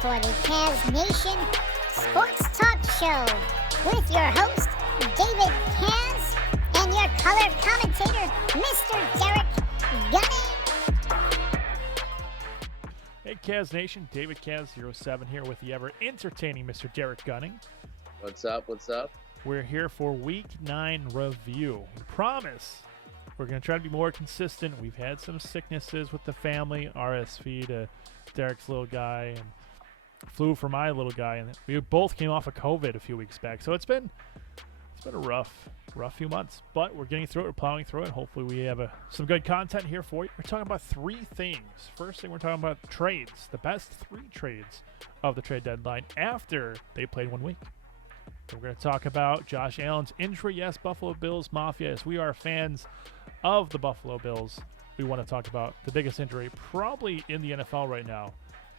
for the KazzNation Sports Talk Show with your host, David Kazz, and your color commentator, Mr. Derrick Gunning. Hey, KazzNation, David Kazz07 here with the ever-entertaining Mr. Derrick Gunning. What's up? What's up? We're here for Week 9 review. We promise we're going to try to be more consistent. We've had some sicknesses with the family, RSV to Derrick's little guy, and flu for my little guy, and we both came off of COVID a few weeks back. So it's been a rough few months, but we're getting through it. We're plowing through it. Hopefully we have some good content here for you. We're talking about three things. First thing, we're talking about trades, the best three trades of the trade deadline after they played 1 week. We're going to talk about Josh Allen's injury. Yes, Buffalo Bills Mafia. As we are fans of the Buffalo Bills, we want to talk about the biggest injury probably in the NFL right now.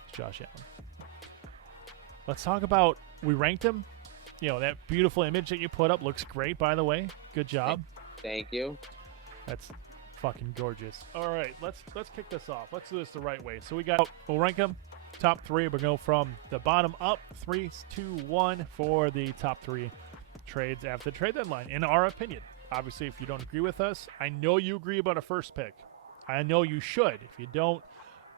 It's Josh Allen. Let's talk about, we ranked him. You know, that beautiful image that you put up looks great, by the way. Good job. Thank you. That's fucking gorgeous. All right, let's kick this off. Let's do this the right way. So we'll rank them. Top three, we'll go from the bottom up, 3, 2, 1 for the top three trades after the trade deadline, in our opinion. Obviously, if you don't agree with us, I know you agree about a first pick. I know you should. If you don't,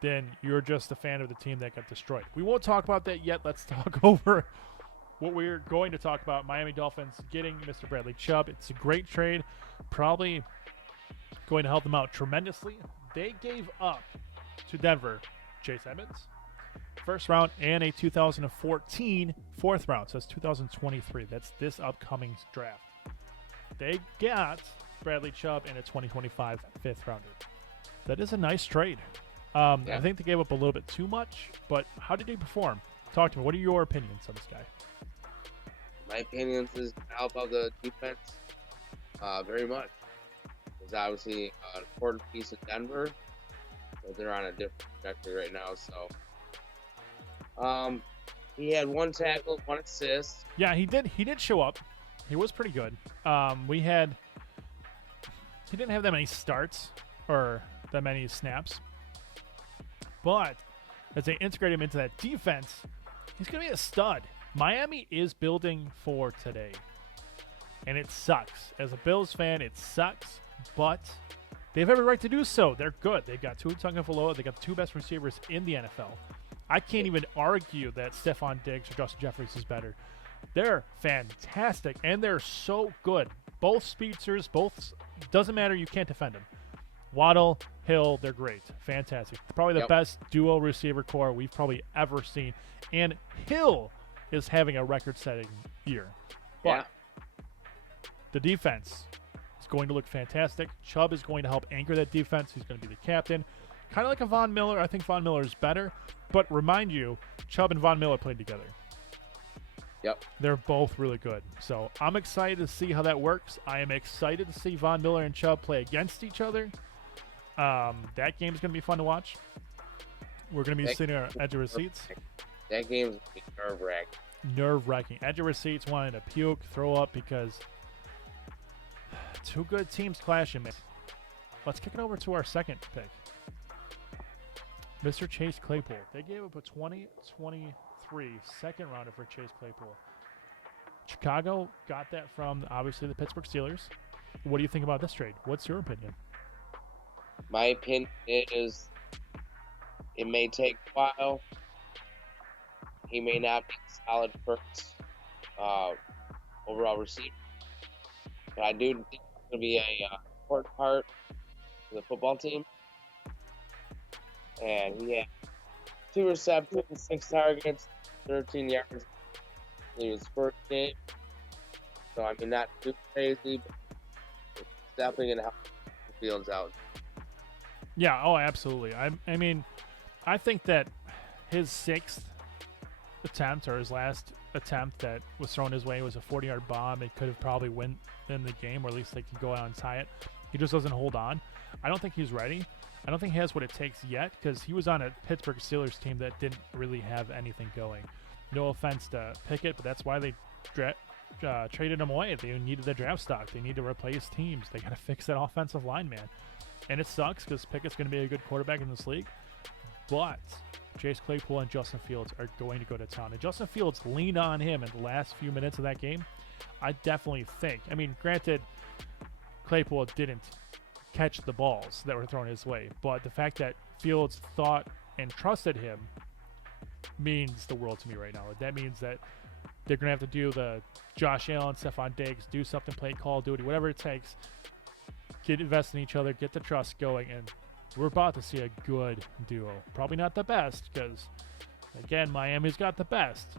then you're just a fan of the team that got destroyed. We won't talk about that yet. Let's talk over what we're going to talk about. Miami Dolphins getting Mr. Bradley Chubb. It's a great trade. Probably going to help them out tremendously. They gave up to Denver Chase Edmonds, first round, and a 2014 fourth round. So that's 2023. That's this upcoming draft. They got Bradley Chubb and a 2025 fifth rounder. That is a nice trade. I think they gave up a little bit too much, but how did he perform? Talk to me. What are your opinions on this guy? My opinion is help out the defense very much. It's obviously an important piece of Denver, but they're on a different trajectory right now. So he had 1 tackle, 1 assist. Yeah, he did show up. He was pretty good. He didn't have that many starts or that many snaps, but as they integrate him into that defense, he's going to be a stud. Miami is building for today, and it sucks. As a Bills fan, it sucks, but they have every right to do so. They're good. They've got Tua Tagovailoa. They got the 2 best receivers in the NFL. I can't even argue that Stephon Diggs or Justin Jefferson is better. They're fantastic, and they're so good. Both speedsters, doesn't matter. You can't defend them. Waddle, Hill, they're great. Fantastic. Probably the best duo receiver core we've probably ever seen. And Hill is having a record-setting year. But the defense is going to look fantastic. Chubb is going to help anchor that defense. He's going to be the captain. Kind of like a Von Miller. I think Von Miller is better. But remind you, Chubb and Von Miller played together. Yep. They're both really good. So I'm excited to see how that works. I am excited to see Von Miller and Chubb play against each other. That game is going to be fun to watch. We're going to be sitting on our edge of our seats. That game is going to be nerve-wracking. Nerve-wracking. Edge of our seats, wanting to puke, throw up, because two good teams clashing. Let's kick it over to our second pick. Mr. Chase Claypool. They gave up a 2023 second rounder for Chase Claypool. Chicago got that from, obviously, the Pittsburgh Steelers. What do you think about this trade? What's your opinion? My opinion is it may take a while. He may not be solid first overall receiver. But I do think it's going to be a important part of the football team. And he had 2 receptions, 6 targets, 13 yards in his first game. So, I mean, not too crazy, but it's definitely going to help the Fields out. Yeah, oh, absolutely. I mean, I think that his 6th attempt, or his last attempt that was thrown his way, was a 40-yard bomb. It could have probably won in the game, or at least they could go out and tie it. He just doesn't hold on. I don't think he's ready. I don't think he has what it takes yet, because he was on a Pittsburgh Steelers team that didn't really have anything going. No offense to Pickett, but that's why they traded him away. They needed the draft stock. They need to replace teams. They got to fix that offensive line, man. And it sucks because Pickett's going to be a good quarterback in this league. But Chase Claypool and Justin Fields are going to go to town. And Justin Fields leaned on him in the last few minutes of that game. I definitely think. I mean, granted, Claypool didn't catch the balls that were thrown his way, but the fact that Fields thought and trusted him means the world to me right now. That means that they're going to have to do the Josh Allen, Stephon Diggs, do something, play Call of Duty, whatever it takes, get invested in each other, get the trust going, and we're about to see a good duo. Probably not the best because, again, Miami's got the best,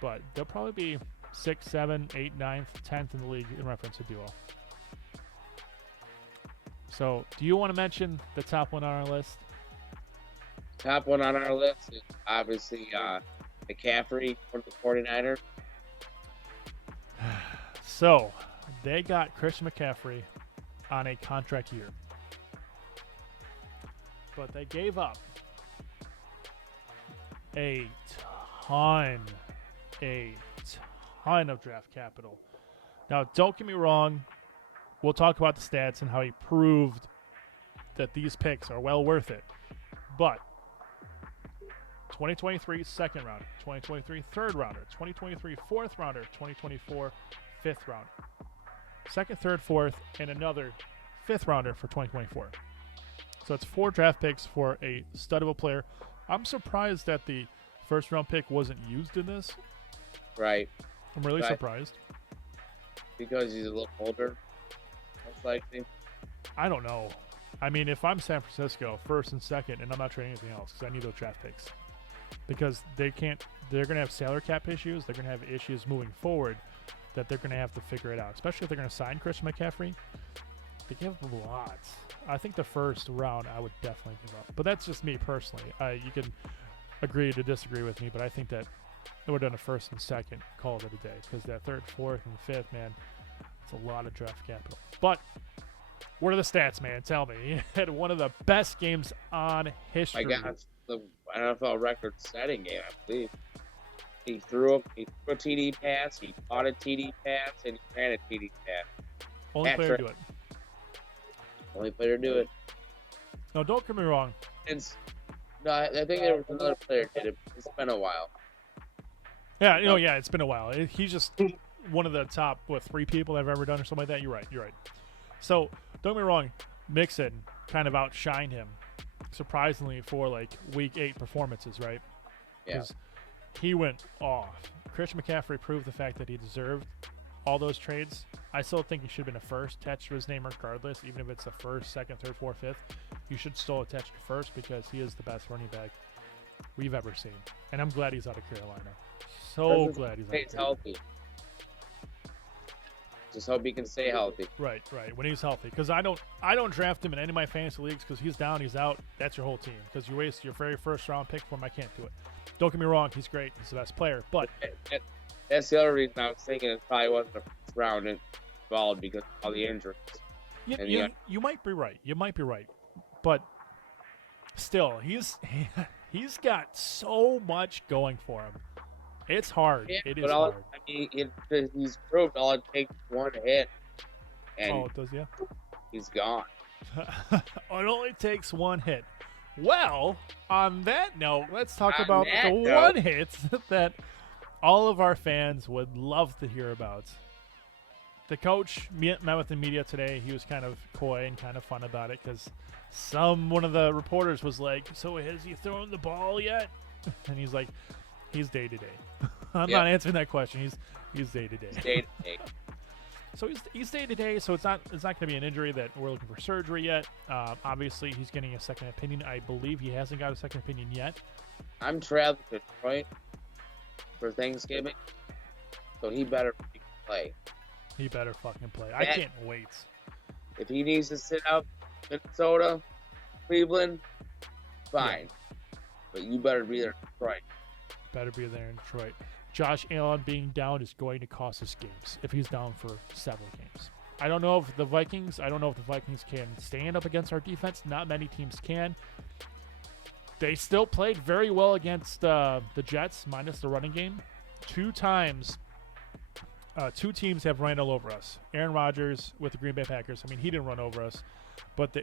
but they'll probably be 6th, 7th, 8th, 9th, 10th in the league in reference to duo. So, do you want to mention the top one on our list? Top one on our list is obviously McCaffrey for the 49ers. So, they got Christian McCaffrey on a contract year. But they gave up a ton of draft capital. Now, don't get me wrong. We'll talk about the stats and how he proved that these picks are well worth it. But 2023 second rounder, 2023 third rounder, 2023 fourth rounder, 2024 fifth rounder. Second, third, fourth, and another fifth rounder for 2024. So it's 4 draft picks for a stud of a player. I'm surprised that the first round pick wasn't used in this. Right. I'm really surprised. Because he's a little older, most likely. I don't know. I mean, if I'm San Francisco, first and second, and I'm not trading anything else because I need those draft picks. Because they're going to have salary cap issues. They're going to have issues moving forward that they're going to have to figure it out, especially if they're going to sign Christian McCaffrey. They give up lots. I think the first round I would definitely give up. But that's just me personally. You can agree to disagree with me, but I think that it would have done a first and second, called it a day. Because that third, fourth, and fifth, man, it's a lot of draft capital. But what are the stats, man? Tell me. He had one of the best games on history. I got the NFL record-setting game, I believe. He threw a TD pass, he caught a TD pass, and he ran a TD pass. Only player to do it. Only player to do it. No, don't get me wrong. I think there was another player who did it. It's been a while. Yeah, it's been a while. He's just one of the top, 3 people I've ever done or something like that. You're right. So, don't get me wrong. Mixon kind of outshined him, surprisingly, for like week 8 performances, right? Yeah. He went off. Christian McCaffrey proved the fact that he deserved all those trades. I still think he should have been a first attached to his name regardless, even if it's a first, second, third, fourth, fifth. You should still attach to first because he is the best running back we've ever seen. And I'm glad he's out of Carolina. So glad he's out of Carolina. Healthy. Just hope he can stay healthy. Right. When he's healthy. Because I don't draft him in any of my fantasy leagues because he's down, he's out. That's your whole team. Because you waste your very first round pick for him. I can't do it. Don't get me wrong. He's great. He's the best player. But that's the other reason I was thinking it probably wasn't the first round involved because of all the injuries. You might be right. You might be right. But still, he's got so much going for him. It's hard. Yeah, it is hard. I mean, he's proved all it takes one hit. And it does, yeah? He's gone. It only takes one hit. Well, on that note, let's talk about the one hit that all of our fans would love to hear about. The coach met with the media today. He was kind of coy and kind of fun about it because one of the reporters was like, "So has he thrown the ball yet?" And he's like, "He's day to day." I'm not answering that question. He's day to day. Day to day. So he's day to day. So it's not going to be an injury that we're looking for surgery yet. Obviously, he's getting a second opinion. I believe he hasn't got a second opinion yet. I'm traveling to Detroit for Thanksgiving, so he better play. He better fucking play. I can't wait. If he needs to sit out Minnesota, Cleveland, fine. Yeah. But you better be there in Detroit. Better be there in Detroit. Josh Allen being down is going to cost us games if he's down for several games. I don't know if the Vikings can stand up against our defense. Not many teams can. They still played very well against the Jets, minus the running game. 2 times, 2 teams have ran all over us. Aaron Rodgers with the Green Bay Packers. I mean, he didn't run over us, but the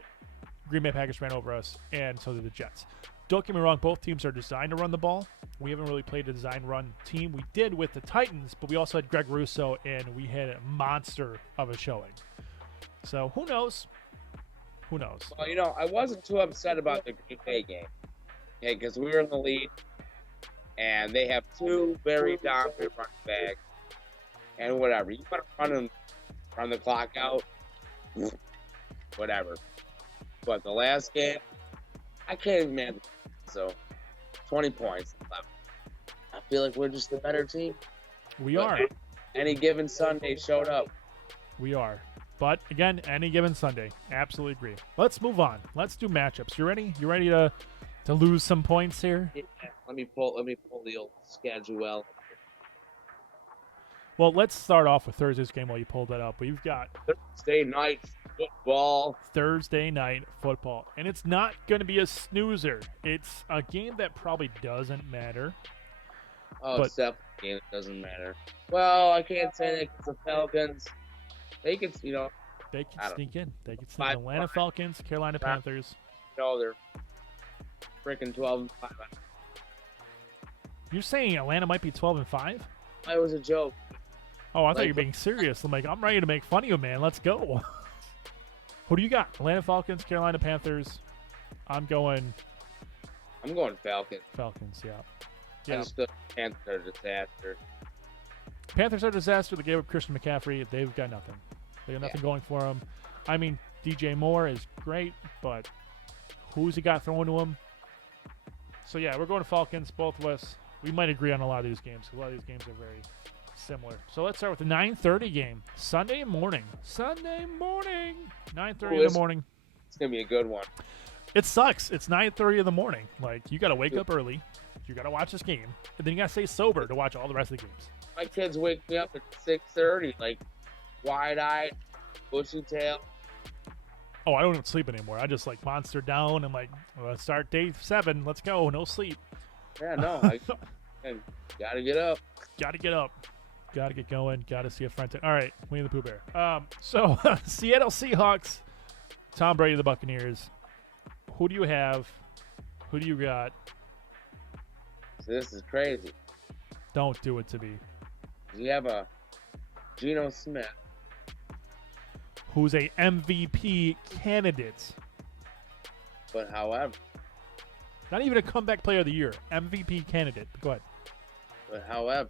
Green Bay Packers ran over us, and so did the Jets. don't get me wrong, both teams are designed to run the ball. We haven't really played a design run team. We did with the Titans, but we also had Greg Russo, and we had a monster of a showing. So who knows? Who knows? Well, I wasn't too upset about the Green Bay game, okay, because we were in the lead, and they have two very dominant running backs, and whatever. You want to run the clock out, whatever. But the last game, I can't even. So, 20 points. I feel like we're just the better team. We are. Any given Sunday showed up. We are. But again, any given Sunday. Absolutely agree. Let's move on. Let's do matchups. You ready? You ready to lose some points here? Yeah. Let me pull the old schedule. Well, let's start off with Thursday's game while you pull that up. We've got Thursday night football. Thursday night football. And it's not going to be a snoozer. It's a game that probably doesn't matter. Oh, but it's definitely a game that doesn't matter. Well, I can't say that because the Falcons, they can, they can sneak in. They can sneak in. Atlanta Falcons, Carolina Panthers. They're freaking 12-5. You're saying Atlanta might be 12-5? It was a joke. Oh, I thought you were being serious. I'm ready to make fun of you, man. Let's go. Who do you got? Atlanta Falcons, Carolina Panthers. I'm going Falcons. Falcons, yeah. I just feel Panthers are a disaster. Panthers are a disaster. They gave up Christian McCaffrey. They've got nothing. They got nothing going for them. I mean, DJ Moore is great, but who's he got throwing to him? So, yeah, we're going to Falcons, both of us. We might agree on a lot of these games. A lot of these games are very similar. So let's start with the 9:30 game. Sunday morning. 9:30 in the morning. It's going to be a good one. It sucks. It's 9:30 in the morning. You got to wake up early. You got to watch this game. And then you got to stay sober to watch all the rest of the games. My kids wake me up at 6:30, wide-eyed, bushy tail. Oh, I don't even sleep anymore. I just monster down. I'm let's start day 7. Let's go. No sleep. Yeah, no. I gotta get up. Gotta get up. Gotta get going. Gotta see a friend. All right, Winnie the Pooh Bear. So Seattle Seahawks, Tom Brady, the Buccaneers. Who do you have? Who do you got? So this is crazy. Don't do it to me. You have a Geno Smith, who's a MVP candidate. But however, not even a comeback player of the year. MVP candidate. Go ahead. But however,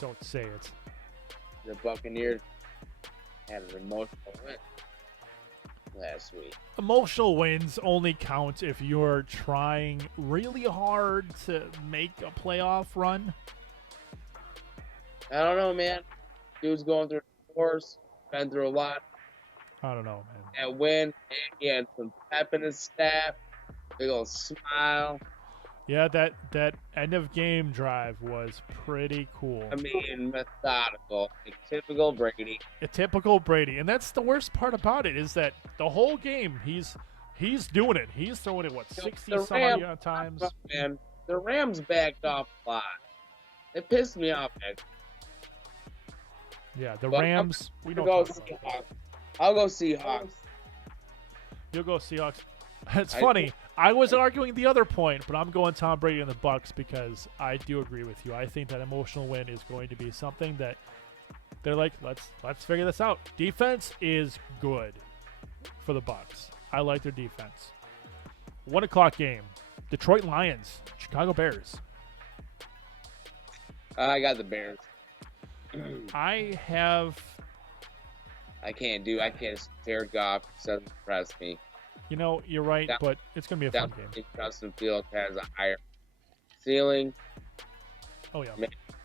don't say it. The Buccaneers had an emotional win last week. Emotional wins only count if you're trying really hard to make a playoff run. I don't know, man. Dude's going through a divorce, been through a lot. I don't know, man. That win, he had some pep in his step, big old smile. Yeah, that end of game drive was pretty cool. I mean, methodical, typical Brady. A typical Brady, and that's the worst part about it is that the whole game he's doing it. He's throwing it 60 some odd times. Man, the Rams backed off a lot. It pissed me off, man. Yeah, the Rams. We don't go Seahawks. I'll go Seahawks. You'll go Seahawks. It's funny. I was arguing the other point, but I'm going Tom Brady and the Bucs because I do agree with you. I think that emotional win is going to be something that they're like, let's figure this out. Defense is good for the Bucs. I like their defense. 1 o'clock game. Detroit Lions, Chicago Bears. I got the Bears. I can't. Derrick Goff doesn't impress me. You know, you're right, but it's going to be a fun game. Justin Fields has a higher ceiling. Oh yeah.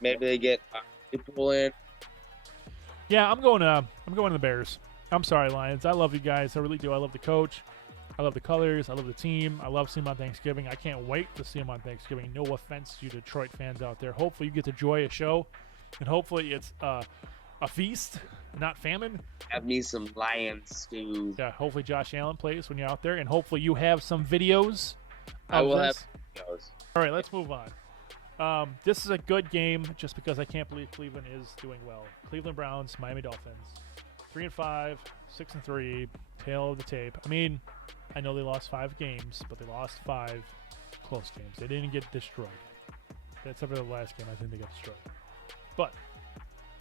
Maybe they get people in. Yeah, I'm going to the Bears. I'm sorry, Lions. I love you guys. I really do. I love the coach. I love the colors. I love the team. I love seeing them on Thanksgiving. I can't wait to see them on Thanksgiving. No offense to you Detroit fans out there. Hopefully you get to enjoy a show, and hopefully it's a feast, not famine. Have me some lion stew. Yeah, hopefully Josh Allen plays when you're out there, and hopefully you have some videos. I will have videos. All right, let's move on. This is a good game just because I can't believe Cleveland is doing well. Cleveland Browns, Miami Dolphins, 3-5, 6-3, tail of the tape. I mean, I know they lost 5 games, but they lost 5 close games. They didn't get destroyed. Except for the last game, I think they got destroyed. But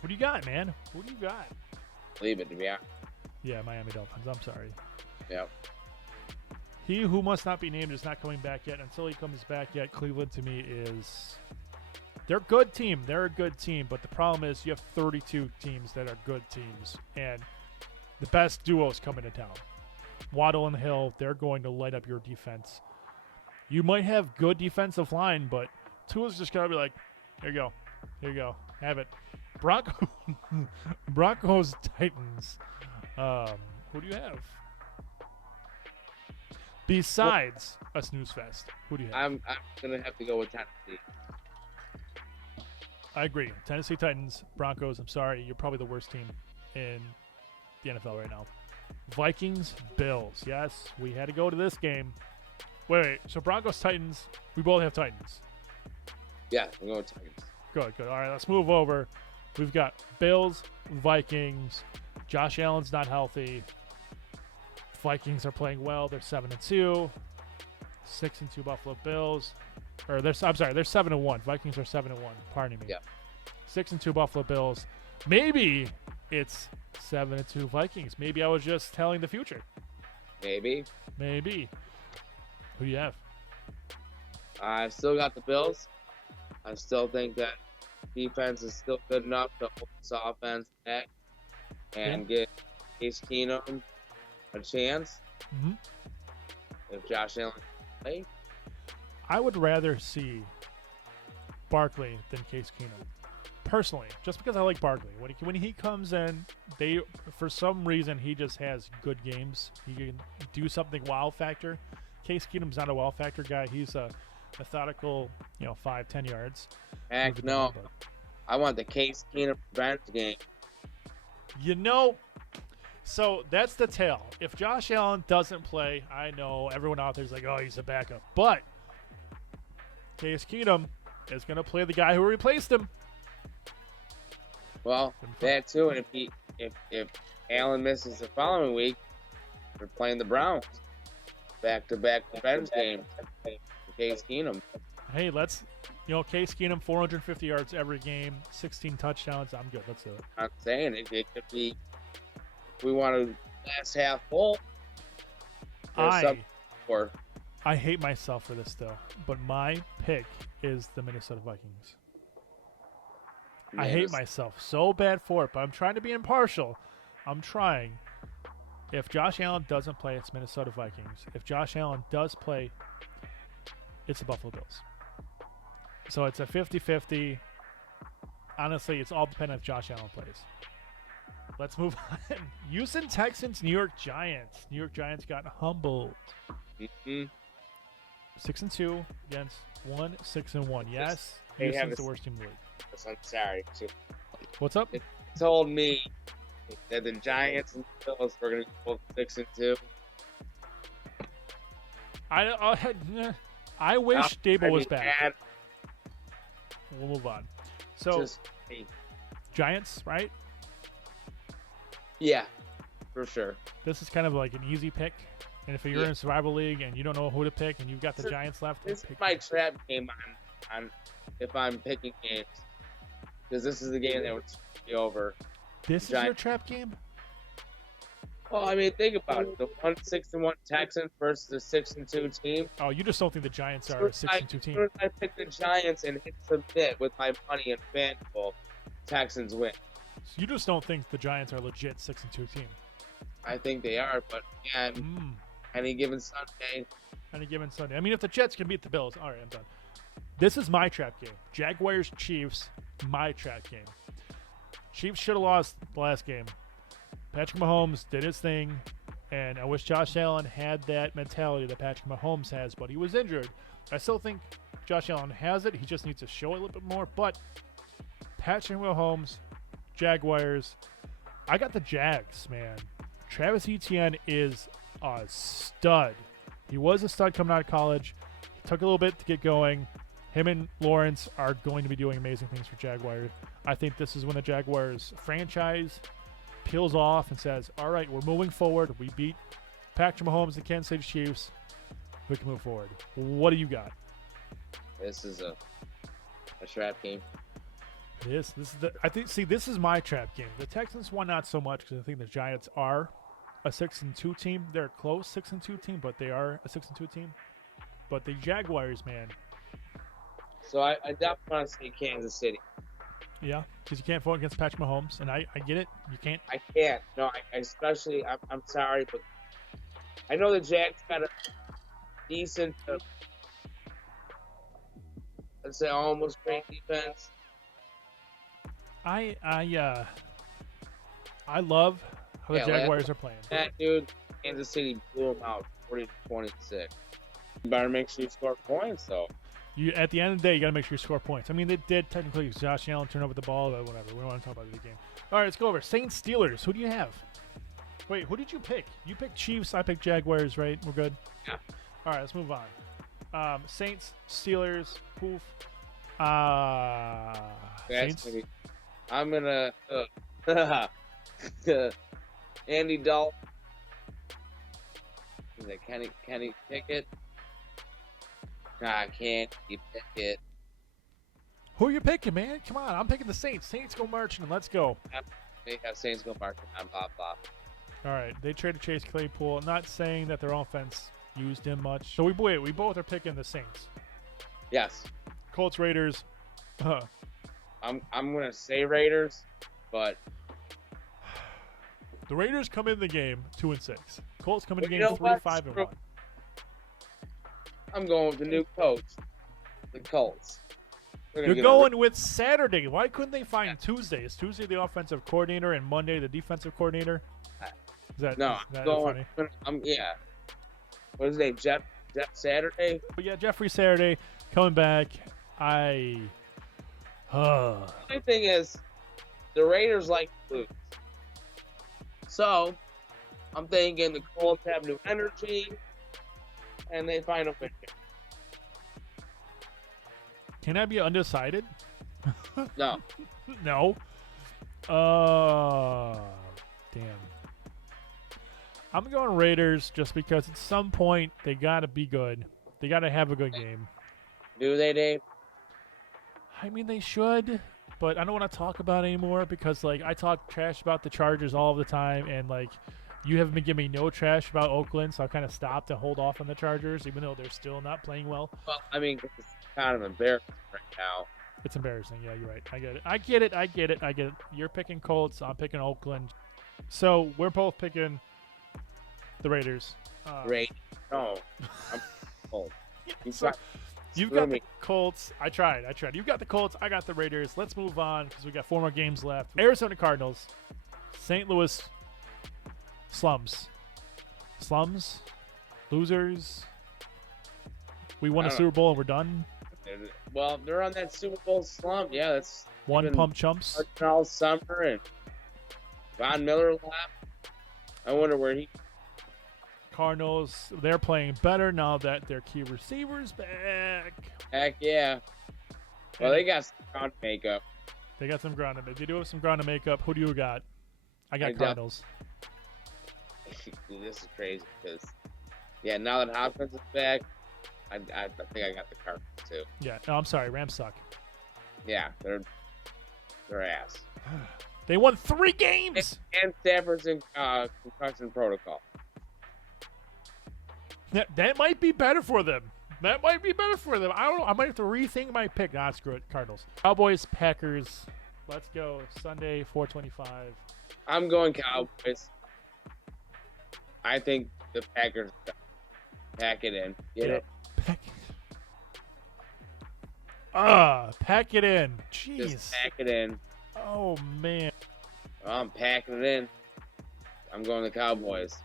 what do you got, man? What do you got? Leave it to me. Yeah, Miami Dolphins. I'm sorry. Yep. He who must not be named is not coming back yet. Until he comes back yet, Cleveland to me is... They're a good team. They're a good team. But the problem is you have 32 teams that are good teams. And the best duos come into town. Waddle and Hill, they're going to light up your defense. You might have good defensive line, but Tua's just going to be like, here you go. Here you go. Have it. Broncos, Titans. Who do you have? Besides a snooze fest, who do you have? I'm gonna have to go with Tennessee. I agree. Tennessee Titans, Broncos. I'm sorry, you're probably the worst team in the NFL right now. Vikings, Bills. Yes, we had to go to this game. Wait. So Broncos, Titans. We both have Titans. Yeah, I'm going with Titans. Good. All right, let's move over. We've got Bills, Vikings. Josh Allen's not healthy. Vikings are playing well. They're 7-2. 6-2 Buffalo Bills. Or they're 7-1. Vikings are 7-1. Pardon me. Yeah. 6-2 Buffalo Bills. Maybe it's 7-2 Vikings. Maybe I was just telling the future. Maybe. Who do you have? I still got the Bills. I still think that defense is still good enough to hold this offense back and get Case Keenum a chance. Mm-hmm. If Josh Allen play. I would rather see Barkley than Case Keenum. Personally, just because I like Barkley. When he comes in, for some reason he just has good games. He can do something wow factor. Case Keenum's not a wow factor guy. He's a methodical, 5-10 yards. Heck no. I want the Case Keenum revenge game. So that's the tale. If Josh Allen doesn't play, I know everyone out there's like, oh, he's a backup. But Case Keenum is going to play the guy who replaced him. Well, that too. And if Allen misses the following week, we're playing the Browns. Back-to-back revenge game. Case Keenum. Hey, Case Keenum, 450 yards every game, 16 touchdowns. I'm good. Let's do it. I'm saying it could be. If we want to last half full. I hate myself for this though, but my pick is the Minnesota Vikings. I hate myself so bad for it, but I'm trying to be impartial. I'm trying. If Josh Allen doesn't play, it's Minnesota Vikings. If Josh Allen does play, it's the Buffalo Bills. So it's a 50-50. Honestly, it's all dependent if Josh Allen plays. Let's move on. Houston Texans, New York Giants. New York Giants got humbled. 6-2 against 6-1. Yes, Houston's the worst team in the league. I'm sorry. What's up? It told me that the Giants and the Bills were going to go 6-2. I wish Dable was back. We'll move on. So, Giants, right? Yeah, for sure. This is kind of like an easy pick. And if you're in a survival league and you don't know who to pick and you've got the Giants left, this is my trap game on if I'm picking games. Because this is the game that would be over. This is your trap game? Well, I mean, think about it. The 6-1 Texans versus the 6-2 team. Oh, you just don't think the Giants are a 6-2 team? As I pick the Giants and hit submit with my money in FanDuel, Texans win. So you just don't think the Giants are a legit 6-2 team? I think they are, but again, any given Sunday. I mean, if the Jets can beat the Bills, all right, I'm done. This is my trap game. Jaguars, Chiefs, my trap game. Chiefs should have lost the last game. Patrick Mahomes did his thing, and I wish Josh Allen had that mentality that Patrick Mahomes has, but he was injured. I still think Josh Allen has it. He just needs to show it a little bit more. But Patrick Mahomes, Jaguars, I got the Jags, man. Travis Etienne is a stud. He was a stud coming out of college. He took a little bit to get going. Him and Lawrence are going to be doing amazing things for Jaguars. I think this is when the Jaguars franchise peels off and says, all right, we're moving forward. We beat Patrick Mahomes and Kansas City Chiefs. We can move forward. What do you got? This is a trap game. It is. This is the. I think. See, this is my trap game. The Texans won not so much because I think the Giants are a 6-2 team. They're a close 6-2 team, but they are a 6-2 team. But the Jaguars, man. So I definitely want to say Kansas City. Yeah, because you can't vote against Patrick Mahomes, and I get it. You can't. I can't. No, I especially. I'm sorry, but I know the Jags got a decent, let's say, almost great defense. I love how the Jaguars are playing. That dude, Kansas City blew them out 40-26. You better make sure you score points, though. You at the end of the day, you got to make sure you score points. I mean, they did technically. Josh Allen turned over the ball, but whatever. We don't want to talk about the game. All right, let's go over Saints Steelers. Who do you have? Wait, who did you pick? You picked Chiefs. I picked Jaguars. Right? We're good. Yeah. All right, let's move on. Saints Steelers. Poof. Saints. I'm gonna Andy Dalton. Is it Kenny Pickett? I can't pick it. Who are you picking, man? Come on, I'm picking the Saints. Saints go marching. Let's go. They have Saints go marching. Blah blah. All right, they traded Chase Claypool. Not saying that their offense used him much. So we both are picking the Saints. Yes. Colts Raiders. I'm gonna say Raiders, but the Raiders come in the game 2-6. Colts come in the game 3-5-1. I'm going with the new coach, the Colts. You're going with Saturday. Why couldn't they find Tuesday? Is Tuesday the offensive coordinator and Monday the defensive coordinator? Is that funny? Yeah. What is his name? Jeff Saturday? But yeah, Jeffrey Saturday coming back. The only thing is, the Raiders like to lose. So, I'm thinking the Colts have new energy, and they find a win. Can I be undecided? No. No. Damn. I'm going Raiders just because at some point they got to be good. They got to have a good game. Do they, Dave? I mean, they should, but I don't want to talk about it anymore because, like, I talk trash about the Chargers all the time, and, like, you haven't been giving me no trash about Oakland, so I kind of stopped to hold off on the Chargers, even though they're still not playing well. Well, I mean, it's kind of embarrassing right now. It's embarrassing. Yeah, you're right. I get it. You're picking Colts. I'm picking Oakland. So we're both picking the Raiders. No, I'm Colts. You've got the Colts. I tried. You've got the Colts. I got the Raiders. Let's move on because we got 4 more games left. Arizona Cardinals. St. Louis Slums. Losers. We won a Super Bowl and we're done. Well, they're on that Super Bowl slump. Yeah, that's one pump chumps all summer, and Von Miller left. I wonder where he. Cardinals, they're playing better now that their key receiver's back. Heck yeah. Well, they got some ground to make up. They got some ground to make. They do have some ground to make up. Who do you got? I got Cardinals. Dude, this is crazy because, yeah, now that Hopkins is back, I think I got the Cardinals too. Yeah, no, I'm sorry. Rams suck. Yeah, they're ass. They won 3 games. And Stafford's in concussion protocol. That might be better for them. I don't know. I might have to rethink my pick. Nah, screw it. Cardinals. Cowboys, Packers. Let's go. Sunday, 4:25. I'm going Cowboys. I think the Packers pack it in. Get it? Pack it in. Jeez. Just pack it in. Oh, man. I'm packing it in. I'm going to Cowboys.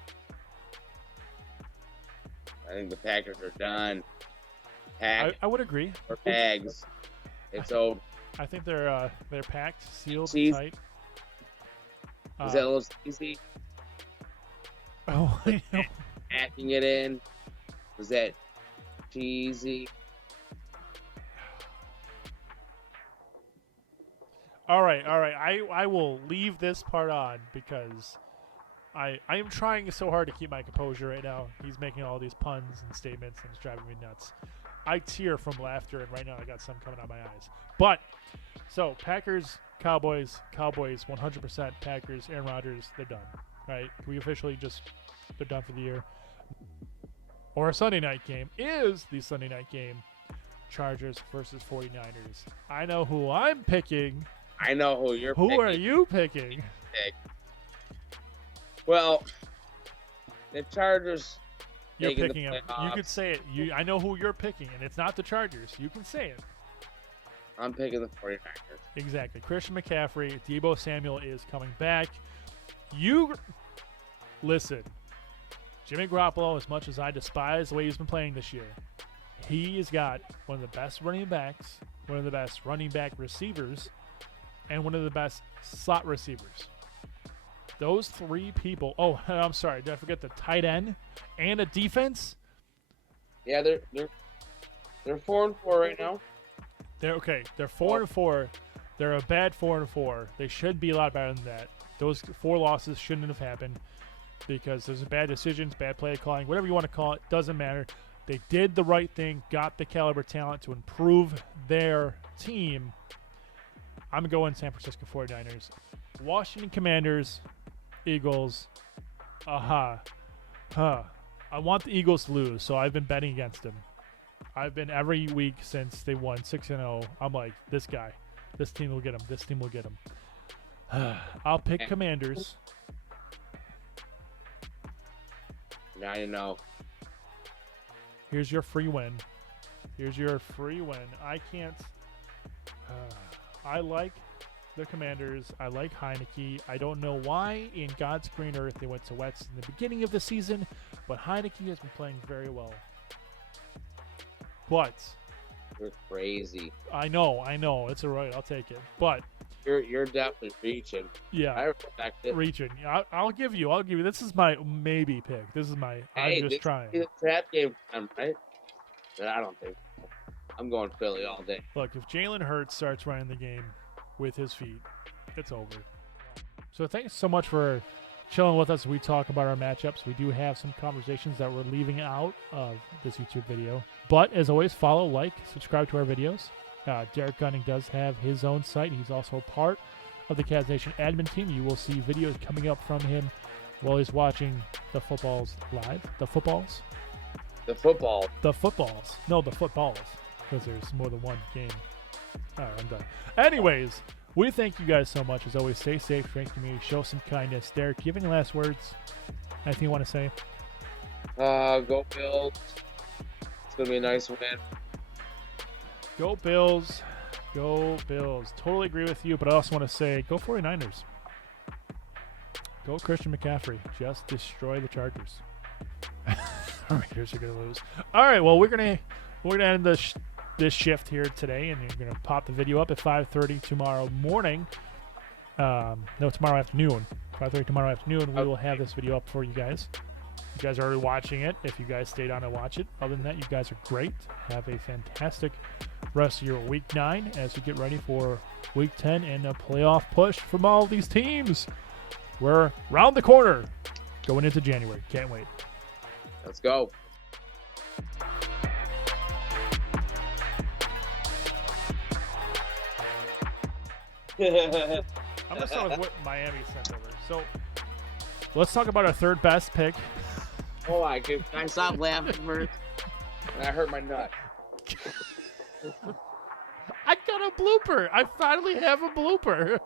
I think the Packers are done. I would agree. Or Pags. It's over. I think they're packed, sealed, tight. Is that a little easy? Oh, I know. Packing it in. Was that cheesy? All right. I will leave this part on because I am trying so hard to keep my composure right now. He's making all these puns and statements and it's driving me nuts. I tear from laughter, and right now I got some coming out of my eyes. But so Packers, Cowboys, 100% Packers, Aaron Rodgers, they're done. Right? We officially they're done for the year. Or a Sunday night game is the Sunday night game, Chargers versus 49ers. I know who I'm picking. I know who you're picking. Who are you picking? Well, the Chargers. You're making picking the them. You could say it. I know who you're picking, and it's not the Chargers. You can say it. I'm picking the 49ers. Exactly. Christian McCaffrey, Deebo Samuel is coming back. Listen, Jimmy Garoppolo, as much as I despise the way he's been playing this year, he has got one of the best running backs, one of the best running back receivers, and one of the best slot receivers. Those three people. Oh, I'm sorry. Did I forget the tight end and a defense? Yeah, they're 4-4 right now. They're okay. They're 4-4. They're a bad 4-4. They should be a lot better than that. Those 4 losses shouldn't have happened because there's bad decisions, bad play calling, whatever you want to call it. Doesn't matter. They did the right thing. Got the caliber talent to improve their team. I'm going San Francisco 49ers. Washington Commanders. Eagles. I want the Eagles to lose, so I've been betting against them. I've been every week since they won 6-0. I'm like, this team will get him. This team will get him. I'll pick Commanders. Now you know. Here's your free win. I can't. I like the Commanders. I like Heineke. I don't know why in God's green earth they went to Wets in the beginning of the season, but Heineke has been playing very well. But You're crazy. I know. It's all right. I'll take it. But You're definitely reaching. yeah, I respect it. reaching. I'll give you. This is my maybe pick. I'm just trying. It's a trap game for them, right? But I don't think so. I'm going Philly all day. Look, if Jalen Hurts starts running the game with his feet, it's over. So thanks so much for chilling with us as we talk about our matchups. We do have some conversations that we're leaving out of this YouTube video. But as always, follow, like, subscribe to our videos. Derrick Gunning does have his own site. He's also part of the KazzNation admin team. You will see videos coming up from him while he's watching the footballs live. The footballs? The football. The footballs. No, the footballs. Because there's more than one game. All right, I'm done. Anyways, we thank you guys so much. As always, stay safe, strength community, show some kindness. Derrick, do you have any last words? Anything you want to say? Go Bills. It's going to be a nice win. Go Bills. Go Bills. Totally agree with you, but I also want to say go 49ers. Go Christian McCaffrey. Just destroy the Chargers. Raiders are going to lose. All right, well, we're gonna end this shift here today, and you're gonna pop the video up at 5:30 tomorrow morning. No, tomorrow afternoon. 5:30 tomorrow afternoon. We will have this video up for you guys. You guys are already watching it. If you guys stayed on to watch it, other than that, you guys are great. Have a fantastic rest of your week 9 as we get ready for week 10 and a playoff push from all these teams. We're round the corner going into January. Can't wait. Let's go. I'm going to start with what Miami sent over. So let's talk about our third best pick. Oh, I stopped laughing first. And I hurt my nut. I got a blooper. I finally have a blooper.